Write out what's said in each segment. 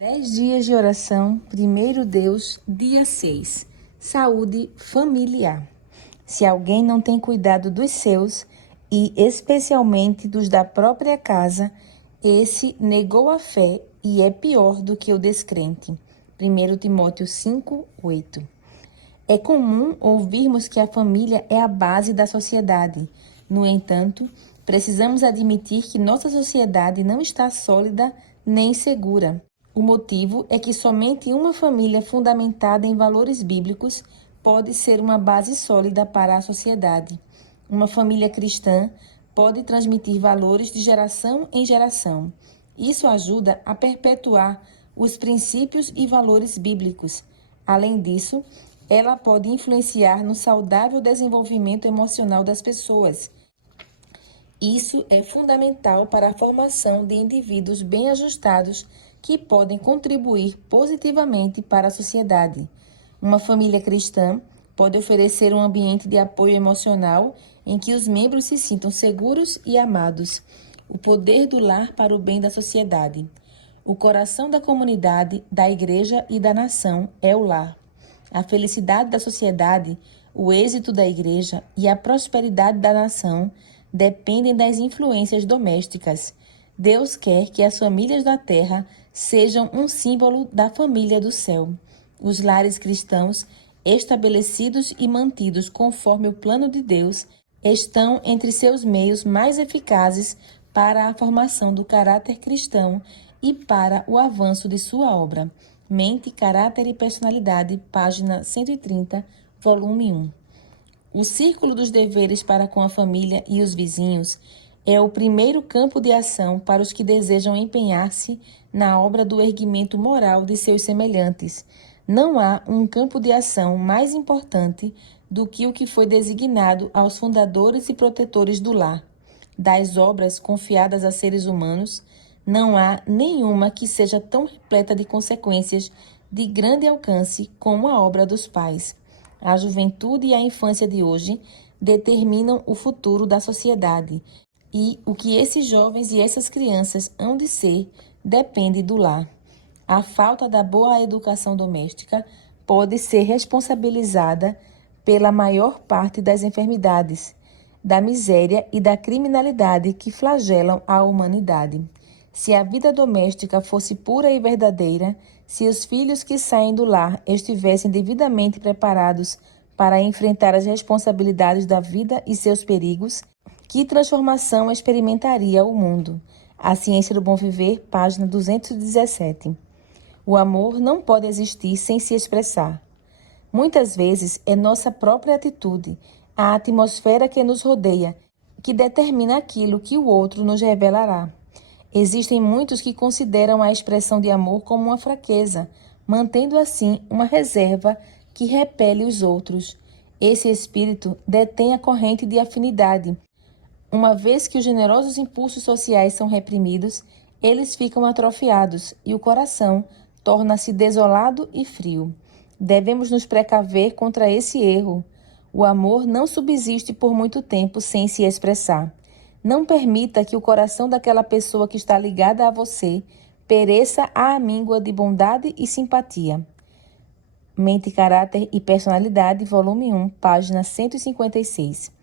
10 dias de oração, primeiro Deus, dia 6. Saúde familiar. Se alguém não tem cuidado dos seus, e especialmente dos da própria casa, esse negou a fé e é pior do que o descrente. 1 Timóteo 5, 8. É comum ouvirmos que a família é a base da sociedade. No entanto, precisamos admitir que nossa sociedade não está sólida nem segura. O motivo é que somente uma família fundamentada em valores bíblicos pode ser uma base sólida para a sociedade. Uma família cristã pode transmitir valores de geração em geração. Isso ajuda a perpetuar os princípios e valores bíblicos. Além disso, ela pode influenciar no saudável desenvolvimento emocional das pessoas. Isso é fundamental para a formação de indivíduos bem ajustados que podem contribuir positivamente para a sociedade. Uma família cristã pode oferecer um ambiente de apoio emocional em que os membros se sintam seguros e amados. O poder do lar para o bem da sociedade. O coração da comunidade, da igreja e da nação é o lar. A felicidade da sociedade, o êxito da igreja e a prosperidade da nação dependem das influências domésticas. Deus quer que as famílias da terra sejam um símbolo da família do céu. Os lares cristãos, estabelecidos e mantidos conforme o plano de Deus, estão entre seus meios mais eficazes para a formação do caráter cristão e para o avanço de sua obra. Mente, Caráter e Personalidade, página 130, volume 1. O círculo dos deveres para com a família e os vizinhos é o primeiro campo de ação para os que desejam empenhar-se na obra do erguimento moral de seus semelhantes. Não há um campo de ação mais importante do que o que foi designado aos fundadores e protetores do lar. Das obras confiadas a seres humanos, não há nenhuma que seja tão repleta de consequências de grande alcance como a obra dos pais. A juventude e a infância de hoje determinam o futuro da sociedade, e o que esses jovens e essas crianças hão de ser depende do lar. A falta da boa educação doméstica pode ser responsabilizada pela maior parte das enfermidades, da miséria e da criminalidade que flagelam a humanidade. Se a vida doméstica fosse pura e verdadeira, se os filhos que saem do lar estivessem devidamente preparados para enfrentar as responsabilidades da vida e seus perigos, que transformação experimentaria o mundo? A Ciência do Bom Viver, página 217. O amor não pode existir sem se expressar. Muitas vezes é nossa própria atitude, a atmosfera que nos rodeia, que determina aquilo que o outro nos revelará. Existem muitos que consideram a expressão de amor como uma fraqueza, mantendo assim uma reserva que repele os outros. Esse espírito detém a corrente de afinidade. Uma vez que os generosos impulsos sociais são reprimidos, eles ficam atrofiados e o coração torna-se desolado e frio. Devemos nos precaver contra esse erro. O amor não subsiste por muito tempo sem se expressar. Não permita que o coração daquela pessoa que está ligada a você pereça à amíngua de bondade e simpatia. Mente, Caráter e Personalidade, volume 1, página 156.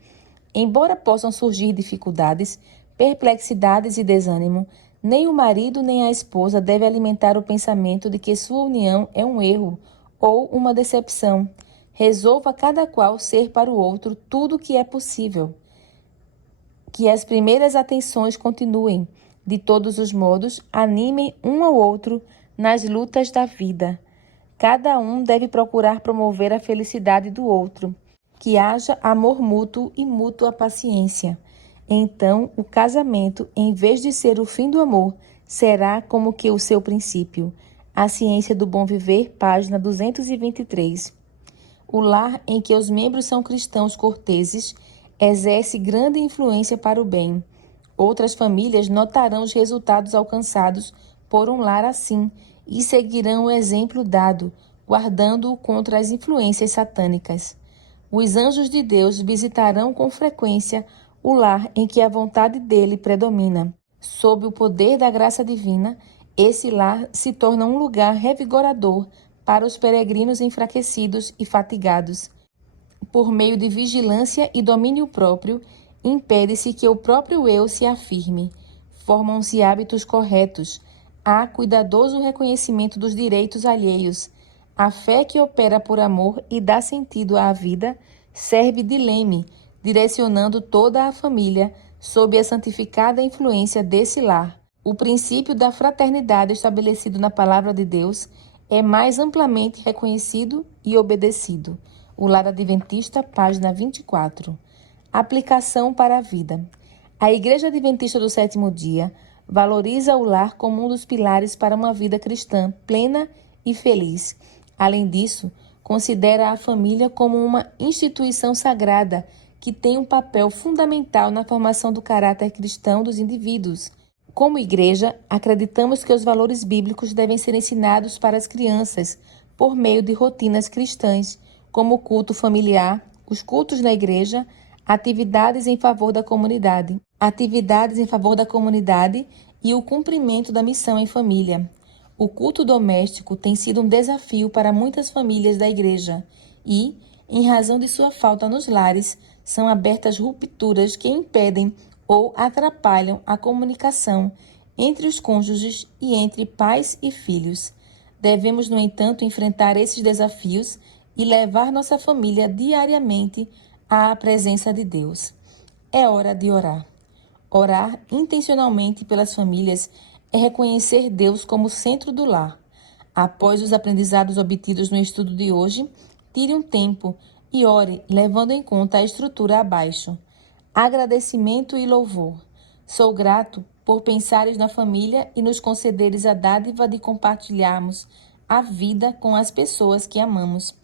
Embora possam surgir dificuldades, perplexidades e desânimo, nem o marido nem a esposa devem alimentar o pensamento de que sua união é um erro ou uma decepção. Resolva cada qual ser para o outro tudo o que é possível. Que as primeiras atenções continuem. De todos os modos, animem um ao outro nas lutas da vida. Cada um deve procurar promover a felicidade do outro. Que haja amor mútuo e mútua paciência. Então, o casamento, em vez de ser o fim do amor, será como que o seu princípio. A Ciência do Bom Viver, página 223. O lar em que os membros são cristãos corteses exerce grande influência para o bem. Outras famílias notarão os resultados alcançados por um lar assim e seguirão o exemplo dado, guardando-o contra as influências satânicas. Os anjos de Deus visitarão com frequência o lar em que a vontade dele predomina. Sob o poder da graça divina, Esse lar se torna um lugar revigorador para os peregrinos enfraquecidos e fatigados. Por meio de vigilância e domínio próprio, impede-se que o próprio eu se afirme. Formam-se hábitos corretos. Há cuidadoso reconhecimento dos direitos alheios. A fé que opera por amor e dá sentido à vida serve de leme, direcionando toda a família sob a santificada influência desse lar. O princípio da fraternidade estabelecido na Palavra de Deus é mais amplamente reconhecido e obedecido. O Lar Adventista, página 24. Aplicação para a vida. A Igreja Adventista do Sétimo Dia valoriza o lar como um dos pilares para uma vida cristã plena e feliz. Além disso, considera a família como uma instituição sagrada que tem um papel fundamental na formação do caráter cristão dos indivíduos. Como igreja, acreditamos que os valores bíblicos devem ser ensinados para as crianças por meio de rotinas cristãs, como o culto familiar, os cultos na igreja, atividades em favor da comunidade e o cumprimento da missão em família. O culto doméstico tem sido um desafio para muitas famílias da igreja e, em razão de sua falta nos lares, são abertas rupturas que impedem ou atrapalham a comunicação entre os cônjuges e entre pais e filhos. Devemos, no entanto, enfrentar esses desafios e levar nossa família diariamente à presença de Deus. É hora de orar. Orar intencionalmente pelas famílias é reconhecer Deus como centro do lar. Após os aprendizados obtidos no estudo de hoje, tire um tempo e ore, levando em conta a estrutura abaixo. Agradecimento e louvor. Sou grato por pensares na família e nos concederes a dádiva de compartilharmos a vida com as pessoas que amamos.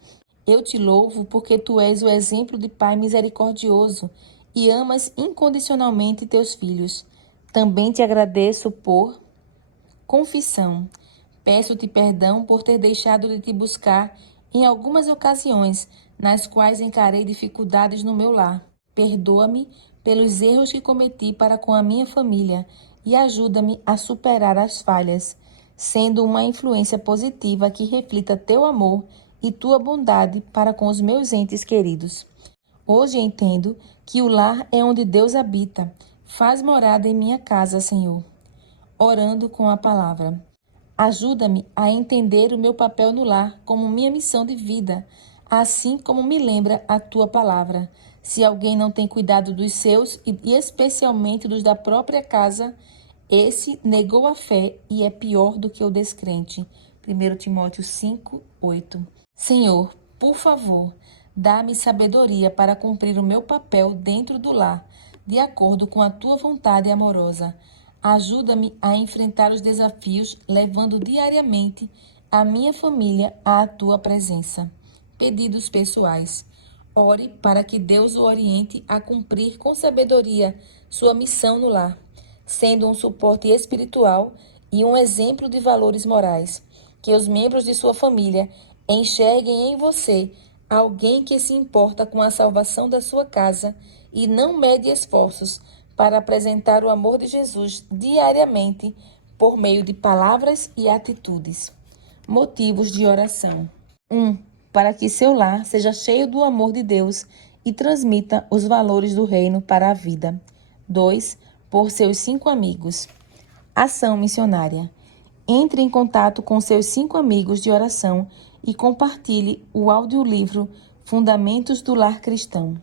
Eu te louvo porque tu és o exemplo de Pai misericordioso e amas incondicionalmente teus filhos. Também te agradeço por confissão. Peço-te perdão por ter deixado de te buscar em algumas ocasiões nas quais encarei dificuldades no meu lar. Perdoa-me pelos erros que cometi para com a minha família e ajuda-me a superar as falhas, sendo uma influência positiva que reflita teu amor e tua bondade para com os meus entes queridos. Hoje entendo que o lar é onde Deus habita. Faz morada em minha casa, Senhor. Orando com a palavra. Ajuda-me a entender o meu papel no lar como minha missão de vida, assim como me lembra a tua palavra. Se alguém não tem cuidado dos seus, e especialmente dos da própria casa, esse negou a fé e é pior do que o descrente. 1 Timóteo 5:8. Senhor, por favor, dá-me sabedoria para cumprir o meu papel dentro do lar, de acordo com a tua vontade amorosa. Ajuda-me a enfrentar os desafios, levando diariamente a minha família à tua presença. Pedidos pessoais. Ore para que Deus o oriente a cumprir com sabedoria sua missão no lar, sendo um suporte espiritual e um exemplo de valores morais. Que os membros de sua família enxerguem em você alguém que se importa com a salvação da sua casa e não mede esforços para apresentar o amor de Jesus diariamente por meio de palavras e atitudes. Motivos de oração. 1. Para que seu lar seja cheio do amor de Deus e transmita os valores do reino para a vida. 2. Por seus 5 amigos. Ação missionária. Entre em contato com seus 5 amigos de oração e compartilhe o audiolivro Fundamentos do Lar Cristão.